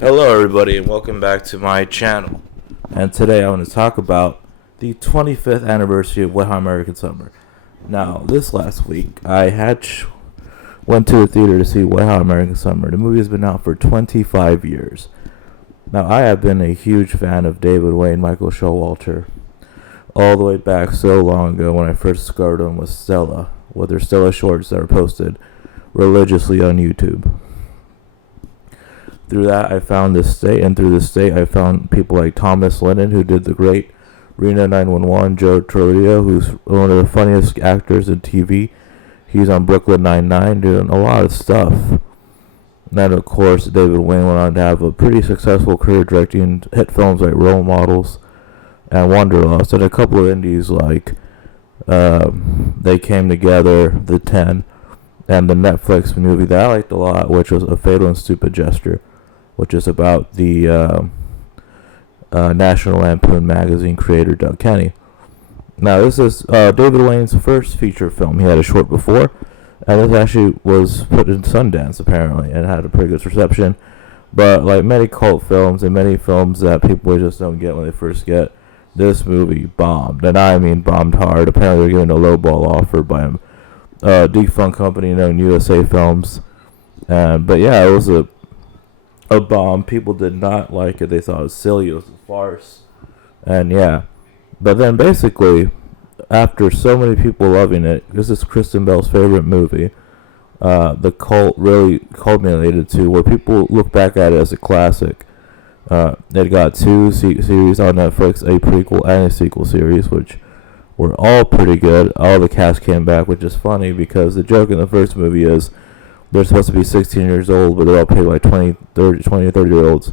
Hello, everybody, and welcome back to my channel. And today I want to talk about the 25th anniversary of Wet Hot American Summer. Now, this last week, went to the theater to see Wet Hot American Summer. The movie has been out for 25 years. Now, I have been a huge fan of David Wayne, Michael Showalter, all the way back so long ago when I first discovered them with their Stella shorts that are posted religiously on YouTube. Through that, I found this state, and through this state, I found people like Thomas Lennon, who did the great Reno 911, Joe Trujillo, who's one of the funniest actors in TV. He's on Brooklyn Nine-Nine, doing a lot of stuff. And then, of course, David Wayne went on to have a pretty successful career directing hit films like Role Models and Wanderlust, and a couple of indies like They Came Together, The Ten, and the Netflix movie that I liked a lot, which was A Fatal and Stupid Gesture, which is about the National Lampoon magazine creator Doug Kenny. Now, this is David Wayne's first feature film. He had a short before, and this actually was put in Sundance, apparently, and had a pretty good reception. But like many cult films and many films that people just don't get when they first get, this movie bombed. And I mean bombed hard. Apparently, they're getting a lowball offer by a defunct company known USA Films. But yeah, it was a bomb. People did not like it. They thought it was silly. It was a farce. And yeah. But then basically, after so many people loving it, this is Kristen Bell's favorite movie, the cult really culminated to where people look back at it as a classic. It got two series on Netflix, a prequel and a sequel series, which were all pretty good. All the cast came back, which is funny because the joke in the first movie is they're supposed to be 16 years old, but they're all played by 20 or 30-year-olds.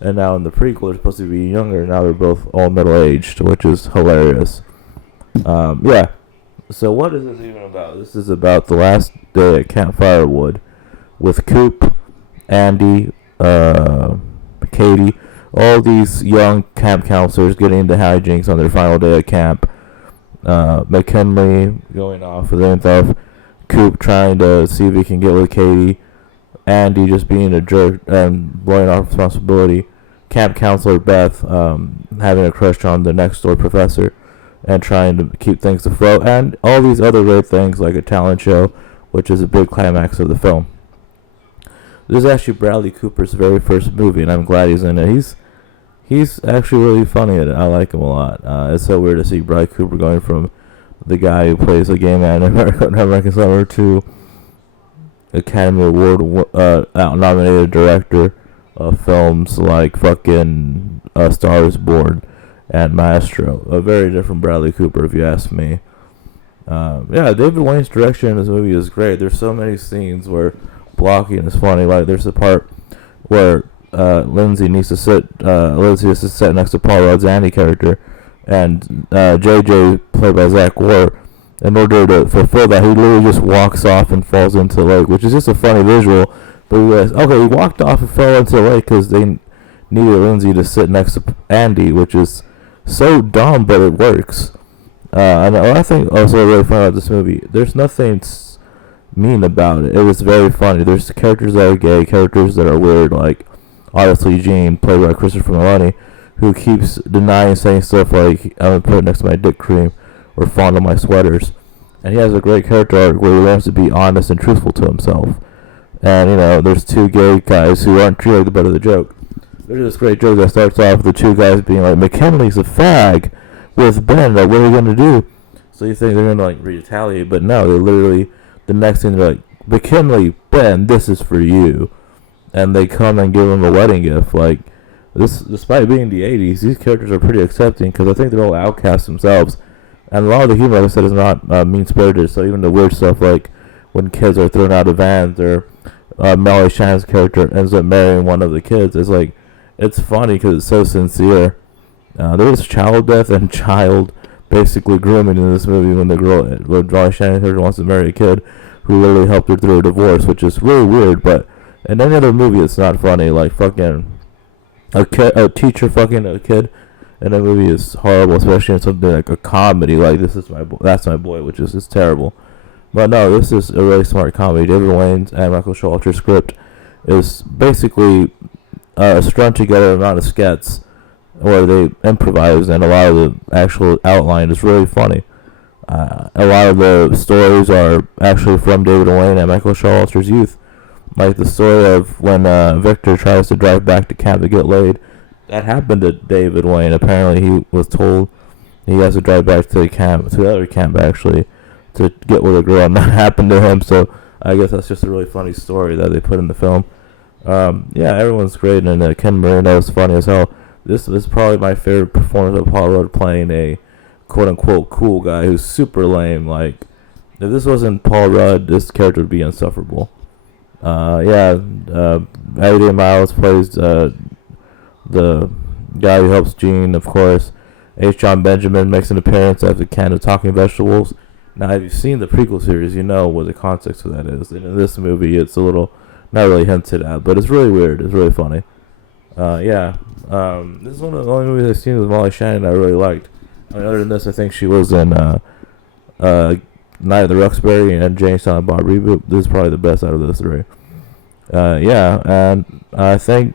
And now in the prequel, they're supposed to be younger. Now they're both all middle-aged, which is hilarious. Yeah. So what is this even about? This is about the last day at Camp Firewood with Coop, Andy, Katie, all these young camp counselors getting into hijinks on their final day at camp. McKinley going off with anything. Coop trying to see if he can get with Katie. Andy just being a jerk and blowing off responsibility. Camp counselor Beth having a crush on the next door professor and trying to keep things afloat. And all these other great things like a talent show, which is a big climax of the film. This is actually Bradley Cooper's very first movie, and I'm glad he's in it. He's actually really funny in it. I like him a lot. It's so weird to see Bradley Cooper going from the guy who plays a gay man in American Summer to Academy Award nominated director of films like fucking Star is Born and Maestro. A very different Bradley Cooper, if you ask me. Yeah, David Wayne's direction in this movie is great. There's so many scenes where blocking is funny. Like there's a part where Lindsay has to sit next to Paul Rudd's Andy character, and JJ, played by Zach Ward, in order to fulfill that, he literally just walks off and falls into the lake, which is just a funny visual. But he walked off and fell into the lake because they needed Lindsay to sit next to Andy, which is so dumb, but it works. And I think also really funny about this movie, there's nothing mean about it. It was very funny. There's characters that are gay, characters that are weird, like Honestly Gene, played by Christopher Meloni, who keeps denying saying stuff like, I'm going to put it next to my dick cream, or fondle my sweaters. And he has a great character arc where he learns to be honest and truthful to himself. And, there's two gay guys who aren't treated like the butt of the joke. There's this great joke that starts off with the two guys being like, McKinley's a fag with Ben, like, what are we going to do? So you think they're going to, like, retaliate, but no, they literally, the next thing they're like, McKinley, Ben, this is for you. And they come and give him a wedding gift. Like, this, despite being the 80s, these characters are pretty accepting because I think they're all outcasts themselves. And a lot of the humor, like I said, is not mean-spirited. So even the weird stuff like when kids are thrown out of vans or Molly Shannon's character ends up marrying one of the kids, it's funny because it's so sincere. There was child death and child basically grooming in this movie when Molly Shannon's character wants to marry a kid who literally helped her through a divorce, which is really weird. But in any other movie, it's not funny. Like fucking a teacher fucking a kid in a movie is horrible, especially in something like a comedy like That's My Boy, which is terrible. But no, this is a really smart comedy. David Wayne's and Michael Showalter's script is basically strung together amount of sketches where they improvise, and a lot of the actual outline is really funny. A lot of the stories are actually from David Wayne and Michael Showalter's youth. Like the story of when Victor tries to drive back to camp to get laid. That happened to David Wayne. Apparently he was told he has to drive back to the other camp actually, to get with a girl, and that happened to him. So I guess that's just a really funny story that they put in the film. Yeah, everyone's great, and Ken Marino is funny as hell. This is probably my favorite performance of Paul Rudd playing a quote-unquote cool guy who's super lame. Like, if this wasn't Paul Rudd, this character would be insufferable. Eddie Miles plays the guy who helps Gene, of course. H. John Benjamin makes an appearance as the can of talking vegetables. Now, if you've seen the prequel series, you know what the context of that is. And in this movie, it's a little, not really hinted at, but it's really weird. It's really funny. This is one of the only movies I've seen with Molly Shannon I really liked. I mean, other than this, I think she was in Night of the Roxbury and Jamestown and Bob Reboot. This is probably the best out of those three. And I think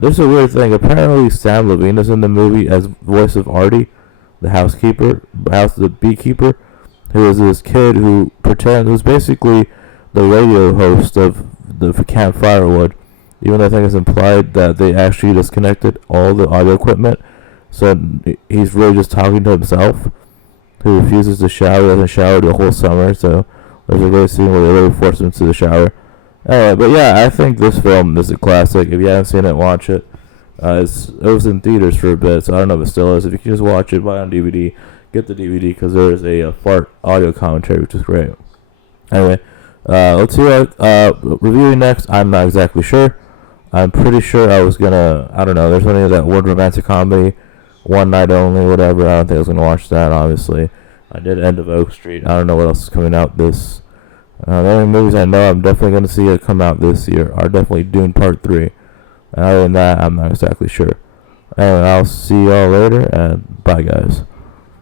there's a weird thing. Apparently, Sam Levine is in the movie as voice of Artie, the beekeeper, who is this kid who's basically the radio host of the Camp Firewood. Even though I think it's implied that they actually disconnected all the audio equipment, so he's really just talking to himself, who refuses to shower, doesn't shower the whole summer, so there's a great scene where they really force him to the shower. But yeah, I think this film is a classic. If you haven't seen it, watch it. It was in theaters for a bit, so I don't know if it still is. If you can just watch it, buy it on DVD, get the DVD, because there is a fart audio commentary, which is great. Anyway, let's see what reviewing next. I'm not exactly sure. I'm pretty sure I was gonna, I don't know, there's something that Word Romantic Comedy, One Night Only, whatever. I don't think I was gonna watch that, obviously. I did End of Oak Street. I don't know what else is coming out this. The only movies I know I'm definitely gonna see it come out this year are definitely Dune Part 3. And other than that, I'm not exactly sure. Anyway, I'll see y'all later, and bye, guys.